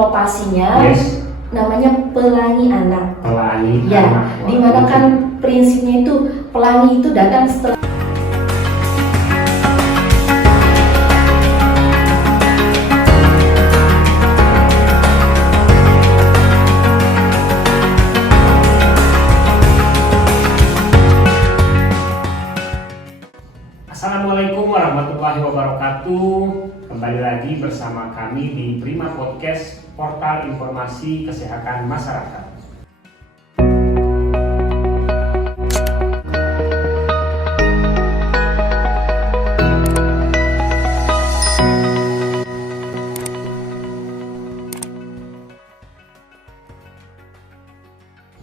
inovasinya namanya pelangi anak. Pelangi Ya, anak. dimana kan prinsipnya itu pelangi itu datang setelah Assalamualaikum warahmatullahi wabarakatuh. Kembali lagi bersama kami di Prima Podcast, portal informasi kesehatan masyarakat.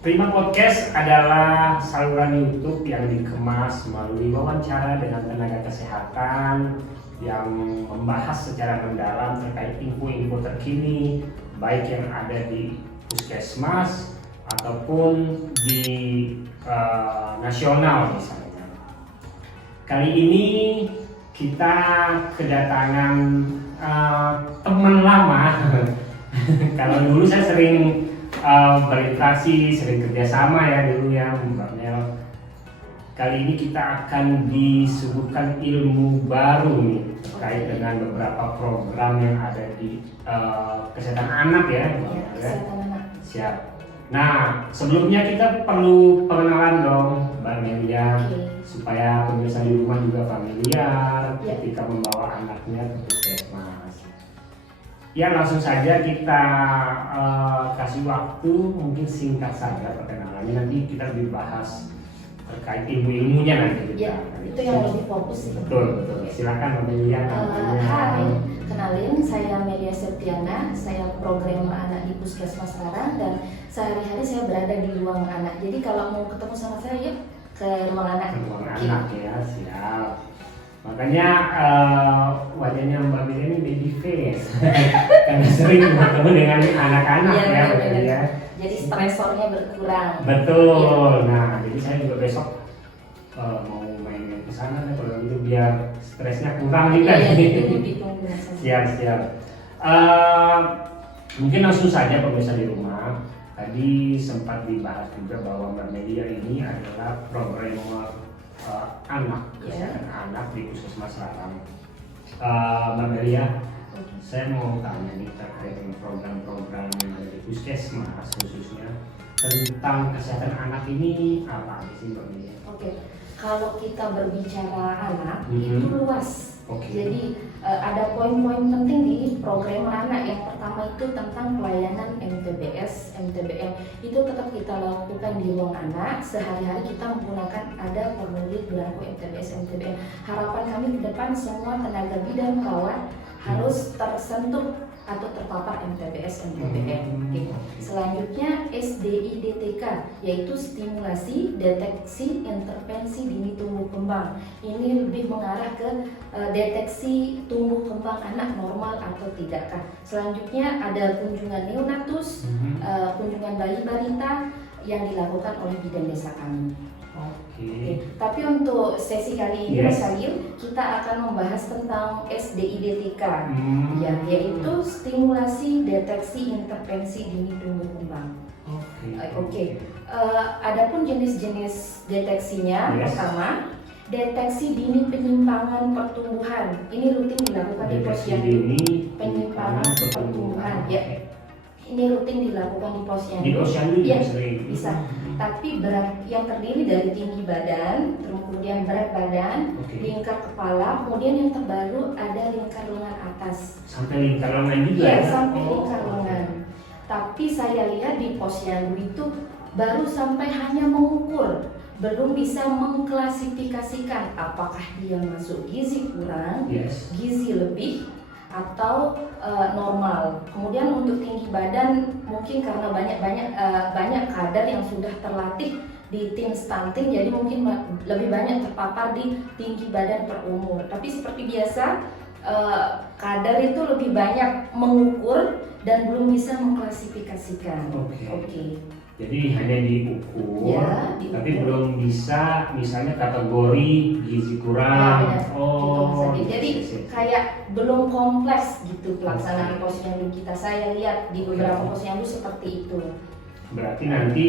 Prima Podcast adalah saluran YouTube yang dikemas melalui wawancara dengan tenaga kesehatan yang membahas secara mendalam terkait info-info terkini, baik yang ada di puskesmas ataupun di nasional misalnya. Kali ini kita kedatangan teman lama. Kalau dulu saya sering berinteraksi, sering kerjasama ya dulu ya Mbak Mel. Kali ini kita akan disuguhkan ilmu baru nih terkait dengan beberapa program yang ada di kesehatan anak ya. kesehatan anak. Siap. Nah, sebelumnya kita perlu pengenalan dong Mbak Melia, supaya pemirsa di rumah juga familiar ketika membawa anaknya ke puskesmas. Ya, langsung saja kita kasih waktu, mungkin singkat saja perkenalannya, nanti kita lebih bahas terkait ilmu-ilmunya nanti. Ya, itu yang lebih fokus sih. Betul. Silakan Mbak Melia. Hai, kenalin, saya Melia Septiana, saya programmer anak di Puskesmas Larang dan sehari-hari saya berada di ruang anak. Jadi kalau mau ketemu sama saya, yuk ke ruang anak. Ruang anak ya, siap. Makanya wajahnya Mbak Melia ini baby face karena sering bertemu dengan anak-anak ya Mbak Melia. Jadi stresornya berkurang. Betul. Nah, jadi saya juga besok mau main ke sana nih, kalau gitu biar stresnya kurang juga. Siap. Mungkin langsung saja pemirsa di rumah. Tadi sempat dibahas juga bahwa Mbak Melia ini adalah programmer anak, kesehatan anak di Puskesmas Larang. Mbak Melia, saya mau tanya nih terkait dengan program-program yang ada di Puskesmas khususnya tentang kesehatan anak ini apa sih Mbak Melia? Oke, kalau kita berbicara anak itu luas. Jadi ada poin-poin penting di program anak. Yang pertama itu tentang pelayanan MTBS, MTBM. Itu tetap kita lakukan di ruang anak. Sehari-hari kita menggunakan ada formulir belangko MTBS, MTBM. Harapan kami ke depan semua tenaga bidan perawat harus tersentuh atau terpapar MTBS, MTBM. Selanjutnya SDI-DTK, yaitu stimulasi, deteksi, intervensi dini tumbuh kembang. Ini lebih mengarah ke deteksi tumbuh kembang anak normal atau tidakkah. Selanjutnya ada kunjungan neonatus, kunjungan bayi balita yang dilakukan oleh bidan desa kami. Tapi untuk sesi kali ini Mas Halil, kita akan membahas tentang SDI-DTK, yaitu stimulasi, deteksi, intervensi dini tumbuh kembang. Adapun jenis-jenis deteksinya, pertama, deteksi dini penyimpangan pertumbuhan. Ini rutin dilakukan di posyandu. Penyimpangan pertumbuhan, ya. Ini rutin dilakukan di posyandu. Ya, bisa. Tapi berat yang terdiri dari tinggi badan, kemudian berat badan, lingkar kepala, kemudian yang terbaru ada lingkar lengan atas. Sampai lingkar lengan juga ya? Sampai lingkar lengan. Tapi saya lihat di posyandu itu baru sampai hanya mengukur, belum bisa mengklasifikasikan apakah dia masuk gizi kurang, gizi lebih, atau normal. Kemudian untuk tinggi badan mungkin karena banyak kader yang sudah terlatih di tim stunting, jadi mungkin lebih banyak terpapar di tinggi badan per umur. Tapi seperti biasa kader itu lebih banyak mengukur dan belum bisa mengklasifikasikan. Jadi hanya diukur, Ya, tapi diukur. belum bisa misalnya kategori gizi kurang. Ya, benar. Oh, Itu jadi kayak belum kompleks gitu pelaksanaan posyandu kita. Saya lihat di beberapa posyandu seperti itu. Berarti nanti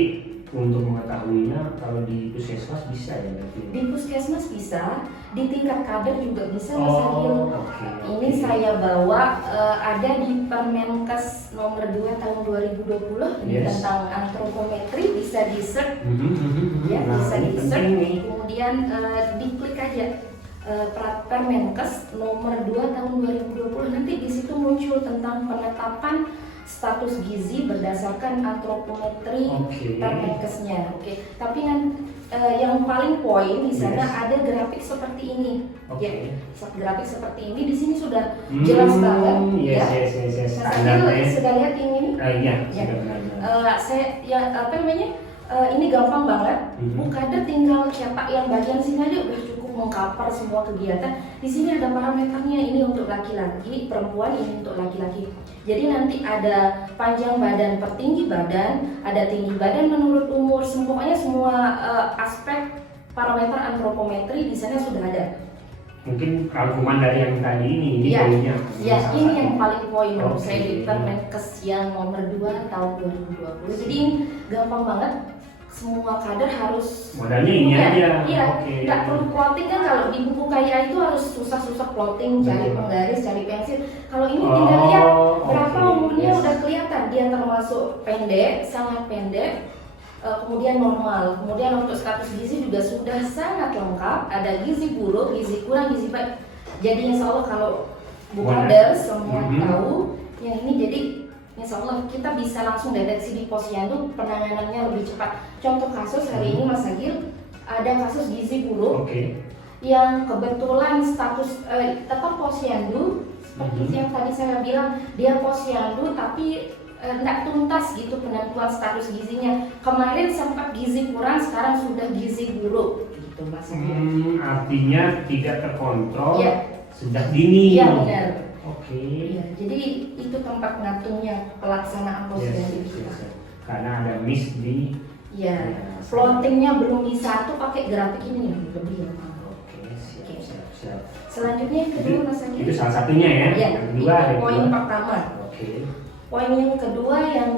untuk mengetahuinya kalau di puskesmas bisa ya berarti? Di puskesmas bisa, di tingkat kader juga bisa, Mas Agil. Oke. Ini saya bawa ada di Permenkes nomor 2 tahun 2020 ini Yes. tentang antropometri, bisa di search ya, Nah, bisa ini di penting search, nih. kemudian diklik aja Permenkes nomor 2 tahun 2020, nanti di situ muncul tentang penetapan status gizi berdasarkan antropometri Oke. Permenkesnya. Oke, tapi yang paling poin di sana Yes. ada grafik seperti ini. Oke. Ya, grafik seperti ini di sini sudah jelas banget. Yes, ya. yes, yes, yes. Mas Standarnya. Agil sudah lihat yang ini? Iya, Ya. sudah benar. Saya ya apa namanya? Ini gampang banget. Bu Kader tinggal cetak yang bagian sini aja udah cukup mengcover semua kegiatan. Di sini ada parameternya, ini untuk laki-laki, perempuan ini untuk laki-laki. Jadi nanti ada panjang badan per tinggi badan, ada tinggi badan menurut umur, semuanya semua aspek parameter antropometri di sana sudah ada. Mungkin rangkuman dari yang tadi ini Iya. poinnya. Ya, Salah ini satu. yang paling poin menurut Oke. saya di Permenkes yang nomor 2 tahun 2020. Jadi ini gampang banget, semua kader harus Modalnya ini Iya, aja. Iya, Oke. nggak perlu plotting kan, kalau di buku KIA itu harus susah-susah plotting, cari Betul. penggaris, cari pensil. Kalau ini tinggal lihat berapa oke. umurnya, Yes. udah kelihatan dia termasuk pendek, sangat pendek, kemudian normal. Kemudian untuk status gizi juga sudah sangat lengkap, ada gizi buruk, gizi kurang, gizi baik. Jadi insya Allah kalau Bu Kader semua tahu yang ini, jadi insya Allah kita bisa langsung deteksi di posyandu, penanganannya lebih cepat. Contoh kasus hari ini Mas Agil, ada kasus gizi buruk Oke. yang kebetulan status tetap posyandu, seperti yang tadi saya bilang, dia posyandu tapi tidak tuntas gitu penentuan status gizinya. Kemarin sempat gizi kurang, sekarang sudah gizi buruk gitu Mas Agil. Artinya tidak terkontrol Iya. sejak dini. Iya benar. Oke. Iya, jadi itu tempat ngatunya pelaksanaan posyandu Yes, kita. yes, yes. Karena ada miss di. Iya, plottingnya belum bisa tuh pakai grafik ini nih, lebih gampang. Oke, siap. Selanjutnya yang kedua Mas Agil. Itu salah satunya ya. Iya, Yang itu kedua ada poin dua. pertama. Oke. Poin yang kedua yang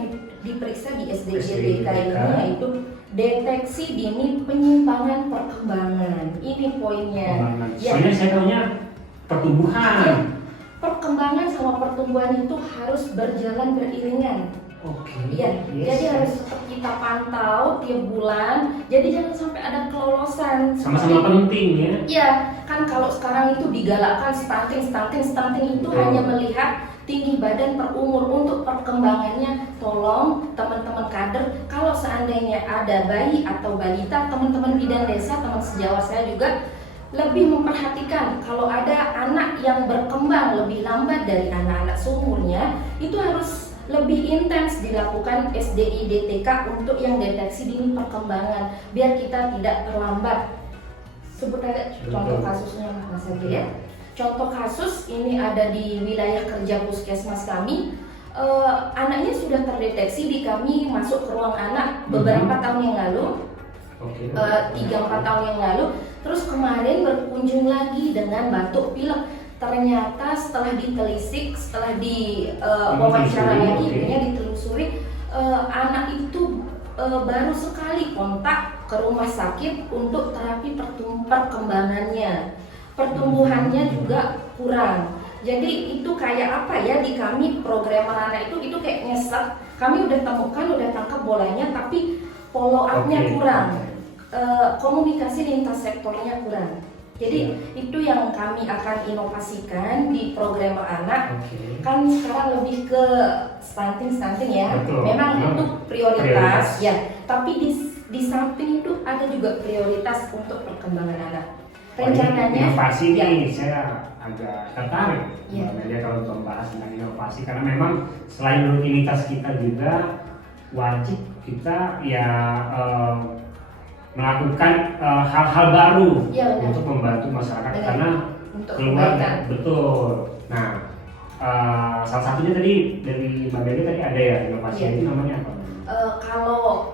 diperiksa di SDGDK ini yaitu deteksi dini penyimpangan perkembangan. Ini poinnya. Ya. Soalnya saya tahunya pertumbuhan. Ya, perkembangan sama pertumbuhan itu harus berjalan beriringan. Oke. Iya, Yes. jadi harus tetap kita pantau tiap bulan. Jadi jangan sampai ada kelolosan. Sama-sama penting ya. Iya, kan kalau sekarang itu digalakkan stunting itu Betul. hanya melihat tinggi badan per umur. Untuk perkembangannya, tolong teman-teman kader, kalau seandainya ada bayi atau balita, teman-teman bidan desa, teman sejawat saya juga lebih memperhatikan kalau ada anak yang berkembang lebih lambat dari anak-anak seumurnya, itu harus lebih intens dilakukan SDI DTK untuk yang deteksi dini perkembangan biar kita tidak terlambat. Sebut aja contoh kasusnya Mas Agil ya. Contoh kasus ini ada di wilayah kerja puskesmas kami. Anaknya sudah terdeteksi di kami masuk ke ruang anak beberapa tahun yang lalu. Oke. 3-4 tahun yang lalu. Terus kemarin berkunjung lagi dengan batuk pilek. Ternyata setelah ditelisik, setelah diwawancara lagi, ditelusuri, anak itu baru sekali kontak ke rumah sakit untuk terapi perkembangannya. Pertumbuhannya juga kurang. Jadi itu kayak apa ya, di kami programmer anak itu kayak nyesek. Kami udah temukan, udah tangkap bolanya, tapi follow up-nya kurang. Komunikasi lintas sektornya kurang. Jadi itu yang kami akan inovasikan di programmer anak. Kan sekarang lebih ke stunting ya. Betul. Memang itu prioritas ya. Tapi di samping itu ada juga prioritas untuk perkembangan anak. Rencananya inovasi ya. ini saya agak tertarik. Ya. Dia kalau membahas tentang inovasi karena memang selain rutinitas kita juga wajib kita ya melakukan hal-hal baru ya, untuk membantu masyarakat karena untuk keluarga. Betul. Nah, salah satunya tadi dari Mbak Beli tadi ada ya inovasi Ya. itu namanya apa? Kalau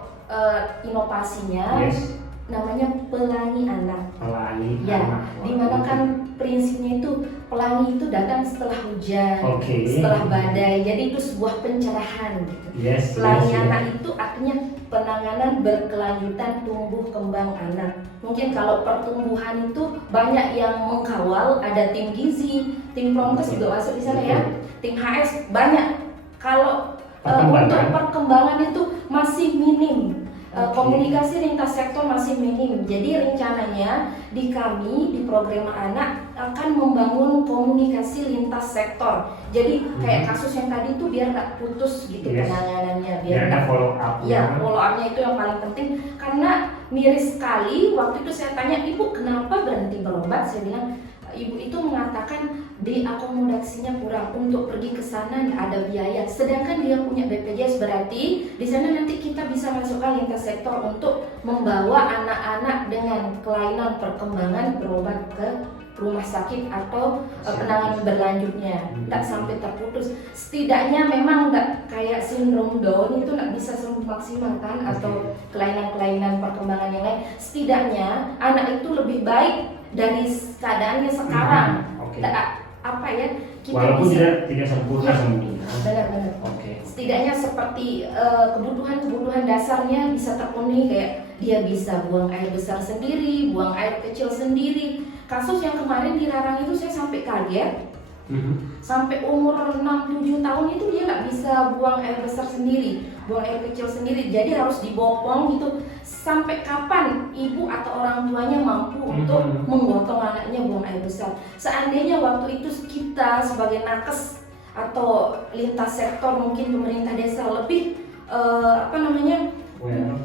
inovasinya Yes. namanya pelangi anak. Pelangi Ya, anak. dimana kan prinsipnya itu pelangi itu datang setelah hujan, Oke. setelah badai. Jadi itu sebuah pencerahan gitu. Yes. Pelangi yes, anak itu artinya penanganan berkelanjutan tumbuh kembang anak. Mungkin kalau pertumbuhan itu banyak yang mengkawal, ada tim gizi, tim promkes juga masuk di sana ya, tim HS banyak. Kalau untuk perkembangan itu masih minim. Komunikasi lintas sektor masih minim. Jadi rencananya di kami di program anak akan membangun komunikasi lintas sektor. Jadi kayak kasus yang tadi itu biar nggak putus gitu penanganannya, biar ada follow up. Ya, follow upnya itu yang paling penting karena miris sekali waktu itu saya tanya ibu kenapa berhenti berobat, saya bilang ibu itu mengatakan diakomodasinya kurang untuk pergi ke sana ada biaya. Sedangkan dia punya BPJS berarti di sana nanti kita bisa masukkan lintas sektor untuk membawa anak-anak dengan kelainan perkembangan berobat ke rumah sakit atau penanganan berlanjutnya, tidak sampai terputus. Setidaknya memang nggak kayak sindrom Down itu nggak bisa sembuh maksimal kan, atau kelainan-kelainan perkembangan yang lain. Setidaknya anak itu lebih baik dari keadaannya sekarang. Apa ya? Kita walaupun bisa, tidak sempurna sembuhnya. Benar-benar. Setidaknya seperti kebutuhan dasarnya bisa terpenuhi, kayak dia bisa buang air besar sendiri, buang air kecil sendiri. Kasus yang kemarin di Rarang itu saya sampai kaget. Sampai umur 6-7 tahun itu dia nggak bisa buang air besar sendiri, buang air kecil sendiri, jadi harus dibopong gitu. Sampai kapan ibu atau orang tuanya mampu untuk menggotong anaknya buang air besar? Seandainya waktu itu kita sebagai nakes atau lintas sektor, mungkin pemerintah desa lebih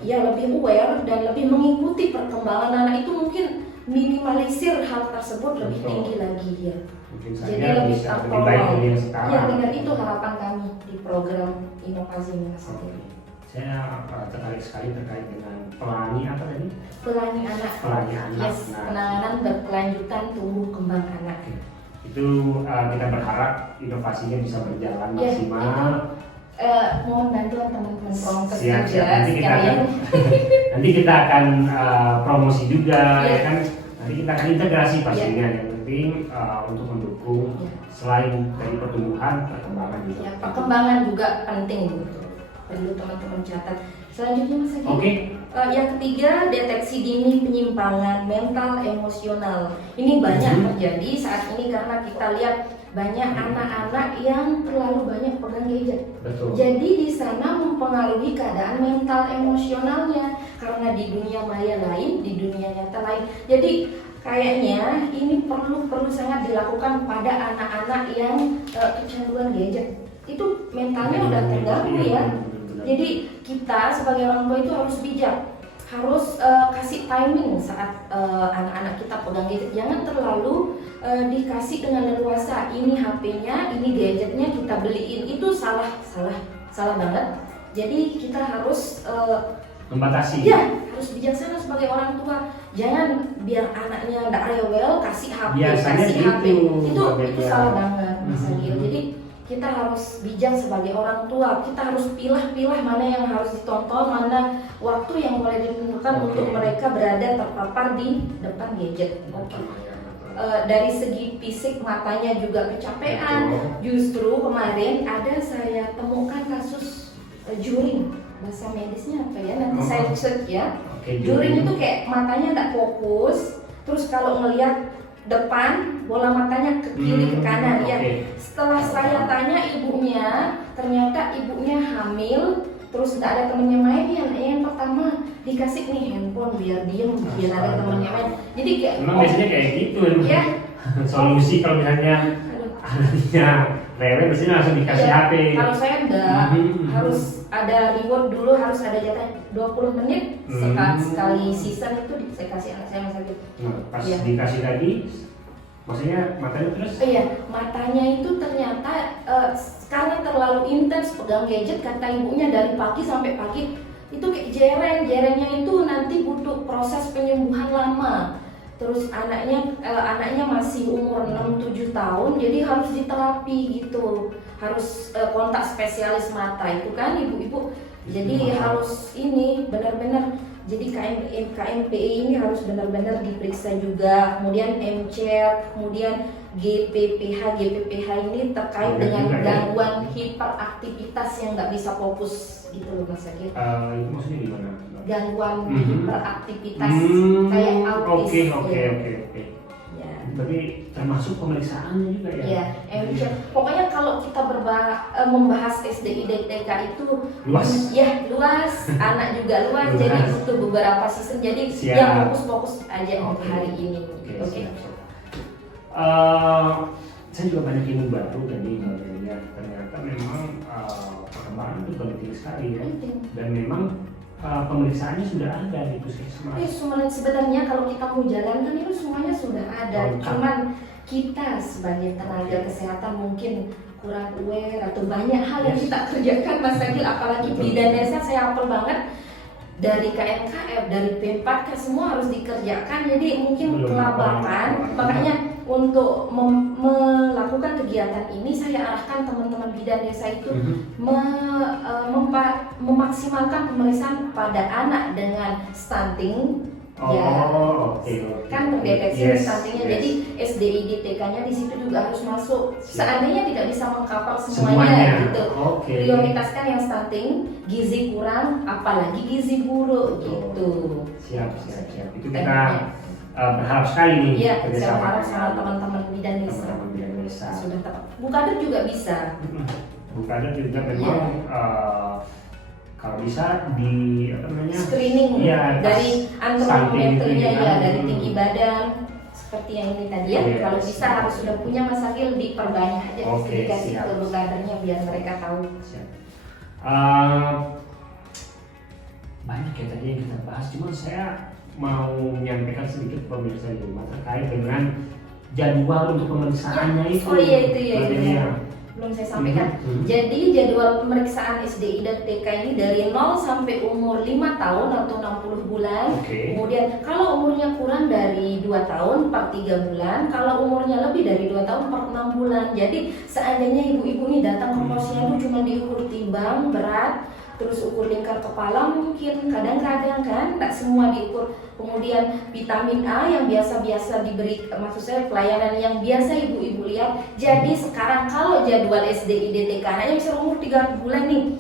lebih aware dan lebih mengikuti perkembangan anak itu, mungkin minimalisir hal tersebut lebih tinggi lagi ya. Jadi lebih tertolong. Ya, benar, itu harapan kami di program inovasi ini. Saya tertarik sekali terkait dengan pelangi apa tadi? Pelangi anak. Pelangi anak. Yes, penanganan berkelanjutan tumbuh kembang anak. Itu kita berharap inovasinya bisa berjalan maksimal. Mohon bantuan teman-teman promkes Siap. juga. Nanti kita akan promosi juga, ya kan? Nanti kita akan integrasi pastinya. Yang penting untuk mendukung selain dari pertumbuhan, perkembangan juga. Ya, perkembangan juga penting. Perlu teman-teman catat. Selanjutnya Mas Agi. Yang ketiga, deteksi dini penyimpangan mental emosional. Ini banyak terjadi saat ini karena kita lihat banyak anak-anak yang terlalu banyak pegang gadget. Betul. Jadi di sana mempengaruhi keadaan mental emosionalnya karena di dunia maya lain, di dunia nyata lain. Jadi kayaknya ini perlu sangat dilakukan pada anak-anak yang kecanduan gadget. Itu mentalnya udah terganggu ya. Jadi kita sebagai orang tua itu harus bijak, harus kasih timing saat anak-anak kita pegang gadget. Jangan terlalu dikasih dengan leluasa. Ini HP-nya, ini gadgetnya kita beliin, itu salah banget. Jadi kita harus membatasi. Ya, harus bijaksana sebagai orang tua. Jangan biar anaknya nggak rewel kasih HP, kasih HP. Itu salah banget, Mas Agil. Jadi kita harus bijak sebagai orang tua. Kita harus pilah-pilah mana yang harus ditonton, mana waktu yang boleh ditentukan untuk mereka berada terpapar di depan gadget. Dari segi fisik matanya juga kecapean. Justru kemarin ada saya temukan kasus juring, bahasa medisnya apa ya, nanti saya cek ya. Juring itu kayak matanya nggak fokus, terus kalau ngelihat depan bola matanya ke kiri ke kanan ya. Setelah saya tanya ibunya, ternyata ibunya hamil, terus nggak ada temennya main. Yang pertama dikasih nih handphone biar diem, biar ada temennya main. Jadi kayak biasanya kayak gitu ya. Solusi kalau misalnya anaknya rewel biasanya langsung dikasih HP. Kalau saya enggak, harus ada reward dulu, harus ada jatah 20 menit sekali season itu saya kasih anak saya masa gitu. Pas dikasih tadi, maksudnya matanya terus? Iya, matanya itu ternyata karena terlalu intens pegang gadget, kata ibunya dari pagi sampai pagi itu kayak jerengnya itu nanti butuh proses penyembuhan lama. Terus anaknya masih umur 6-7 tahun, jadi harus diterapi gitu. harus kontak spesialis mata itu kan ibu-ibu. Jadi harus ini benar-benar, jadi KMPI ini harus benar-benar diperiksa juga. Kemudian MCER, kemudian GPPH ini terkait dengan gangguan hiperaktivitas yang nggak bisa fokus gitu loh Mas Sakit. Itu maksudnya gimana? Gangguan hiperaktivitas kayak autis. Oke. Ya. Berarti termasuk pemeriksaannya juga ya? Iya, MCER. Pokoknya kalau kita membahas SDI DTK itu luas. Ya, luas, anak juga luas. Jadi butuh beberapa season. Jadi yang fokus aja untuk hari ini. Oke. Saya juga banyak ilmu baru dari Mbak. Ternyata memang perkembangan itu penting sekali ya. Dan memang pemeriksaannya sudah ada di puskesmas. Sebenarnya kalau kita mau jalankan itu semuanya sudah ada. Cuman kita sebagai tenaga kesehatan mungkin kurang aware atau banyak hal yang kita kerjakan Mas Agil, apalagi bidan desa saya hafal banget. Dari KMKF, dari P4K semua harus dikerjakan, jadi mungkin kelabakan. Makanya untuk melakukan kegiatan ini saya arahkan teman-teman bidan desa itu memaksimalkan pemeriksaan pada anak dengan stunting. Kan terdeteksi stuntingnya, jadi SDI DTK-nya di situ juga harus masuk. Seandainya tidak bisa mengcover semuanya gitu. Prioritaskan yang stunting, gizi kurang, apalagi gizi buruk gitu. Siap. Itu kita berharap sekali nih. Iya, saya berharap sama teman-teman bidan desa. Sudah tepat. Bukader juga bisa. Bukader juga memang kalau bisa di screening dari antropometrinya ya, dari tinggi badan seperti yang ini tadi ya. Kalau bisa harus sudah punya Mas Agil, diperbanyak aja dikasih ke bukadernya biar mereka tahu. Banyak ya tadi yang kita bahas, cuma saya mau menyampaikan sedikit pemirsa di rumah terkait dengan jadwal untuk pemeriksaannya itu. Itu ya. Belum saya sampaikan. Jadi jadwal pemeriksaan SDI dan TK ini dari 0 sampai umur 5 tahun atau 60 bulan. Kemudian kalau umurnya kurang dari 2 tahun per 3 bulan, kalau umurnya lebih dari 2 tahun per 6 bulan. Jadi seandainya ibu-ibu ini datang ke posyandu cuma diukur timbang, berat, terus ukur lingkar kepala mungkin kadang-kadang kan tak semua diukur. Kemudian vitamin A yang biasa-biasa diberi, maksud saya pelayanan yang biasa ibu-ibu lihat. Jadi sekarang kalau jadwal SDI DTK anaknya bisa umur 3 bulan nih.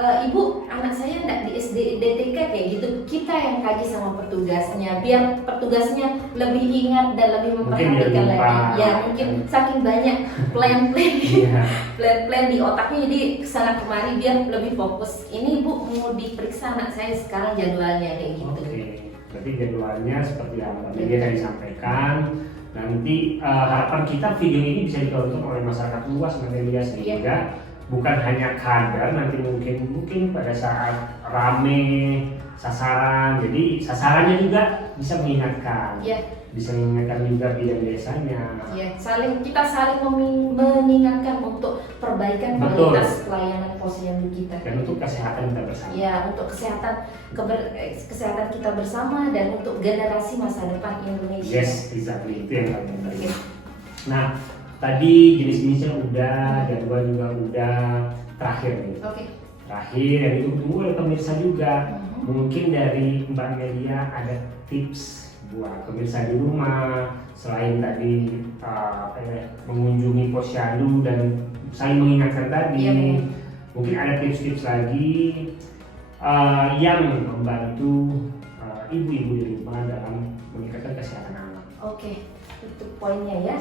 Ibu, anak saya enggak di SDI DTK kayak gitu. Kita yang kaji sama petugasnya biar petugasnya lebih ingat dan lebih memperhatikan lagi. Ya mungkin saking banyak plan di otaknya, jadi kesana kemari biar lebih fokus. Ini Ibu mau diperiksa anak saya sekarang jadwalnya kayak gitu. Berarti jadwalnya seperti yang tadi dia disampaikan. Nanti harapan kita video ini bisa ditonton oleh masyarakat luas nanti sehingga bukan hanya kader, nanti mungkin pada saat rame sasaran, jadi sasarannya juga bisa mengingatkan, bisa mengingatkan juga bidan desanya. Kita saling mengingatkan untuk perbaikan kualitas pelayanan posyandu kita dan untuk kesehatan kita bersama. Untuk kesehatan kita bersama dan untuk generasi masa depan Indonesia. Exactly, itu yang paling penting. Nah, tadi jenis-jenisnya udah, jadwal juga udah, terakhir nih. Terakhir yang ditunggu oleh pemirsa juga. Mungkin dari Mbak Melia ada tips buat pemirsa di rumah selain tadi mengunjungi posyandu dan saling mengingatkan tadi. Mungkin ada tips-tips lagi yang membantu ibu-ibu di rumah dalam meningkatkan kesehatan anak. Itu poinnya ya.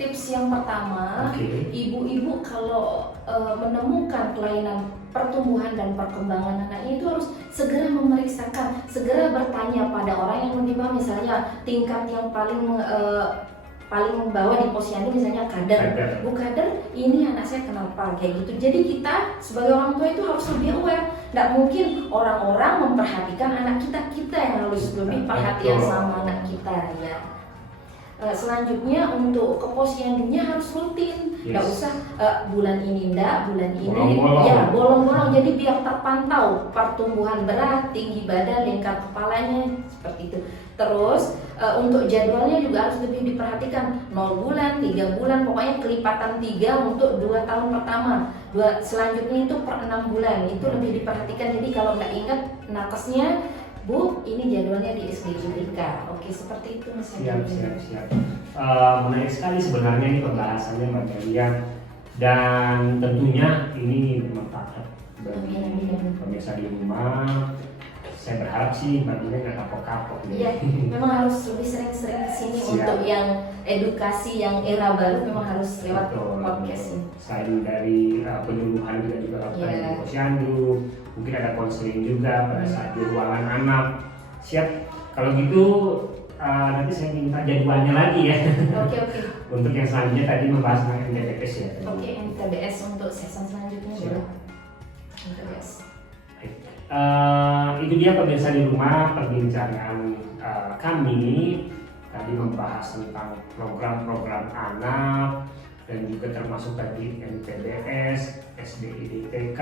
Tips yang pertama, ibu-ibu kalau menemukan kelainan pertumbuhan dan perkembangan anaknya itu harus segera memeriksakan, segera bertanya pada orang yang lebih paham, misalnya tingkat yang paling bawah di posyandu misalnya kader. Bu kader, ini anak saya kenapa kayak gitu. Jadi kita sebagai orang tua itu harus lebih aware. Nggak mungkin orang-orang memperhatikan anak kita yang harus lebih perhatian sama anak kita ya. selanjutnya untuk ke posyandunya harus rutin, nggak Yes. usah bulan ini enggak, bulan ini Bolong-bolong. ya bolong-bolong. Jadi biar terpantau pertumbuhan berat, tinggi badan, lingkar kepalanya seperti itu. Terus untuk jadwalnya juga harus lebih diperhatikan, 0 bulan, 3 bulan, pokoknya kelipatan 3 untuk 2 tahun pertama. Selanjutnya itu per 6 bulan itu lebih diperhatikan. Jadi kalau nggak ingat nakesnya, Bu, ini jadwalnya di SDJDK. Oke, seperti itu Mas. Siap. Menarik sekali sebenarnya ini pembahasannya Mbak Melia, dan tentunya ini bermanfaat bagi pemirsa di rumah. Saya berharap sih Mbak Melia nggak kapok-kapok. Iya, memang harus lebih sering-sering kesini Siap. untuk yang edukasi yang era baru, memang harus lewat podcast ini. Selain dari penyuluhan juga lakukan Iya. di posyandu, mungkin ada konseling juga pada saat di ruangan anak. Siap. Kalau gitu nanti saya minta jadwalnya lagi ya. Oke. Untuk yang selanjutnya tadi membahas tentang NTBS ya. Oke, NTBS untuk season selanjutnya Siap. boleh. NTBS. Baik. Itu dia pemirsa di rumah perbincangan kami tadi membahas tentang program-program anak dan juga termasuk tadi NTBS, SDIDTK.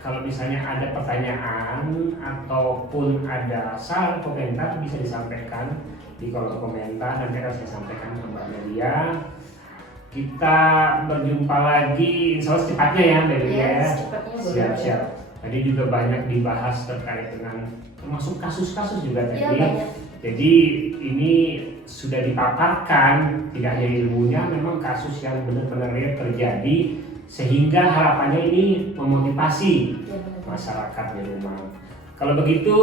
Kalau misalnya ada pertanyaan ataupun ada saran komentar bisa disampaikan di kolom komentar, nanti akan saya sampaikan ke Mbak Melia. Kita berjumpa lagi insya Allah secepatnya ya Mbak Melia ya. Secepatnya boleh. Siap. Tadi juga banyak dibahas terkait dengan termasuk kasus-kasus juga tadi. Iya, banyak. Jadi ini sudah dipaparkan, tidak hanya ilmunya, memang kasus yang benar-benar real terjadi, sehingga harapannya ini memotivasi Iya, benar. masyarakat di rumah. Kalau begitu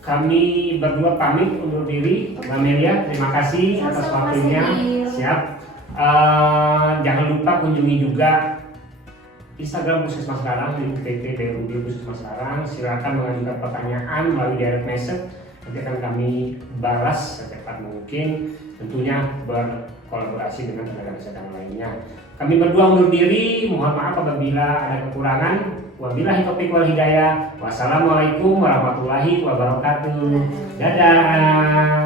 kami berdua pamit undur diri. Mbak Melia, terima kasih atas Sama-sama, waktunya. Mas Emil. Siap. Jangan lupa kunjungi juga Instagram Puskesmas Larang, link @BUD Puskesmas Larang. Silakan mengajukan pertanyaan melalui direct message. Nanti akan kami balas secepat mungkin, tentunya berkolaborasi dengan tenaga kesehatan lainnya. Kami berdua undur diri, mohon maaf apabila ada kekurangan. Wabillahi taufiq wal hidayah. Wassalamualaikum warahmatullahi wabarakatuh. Dadah.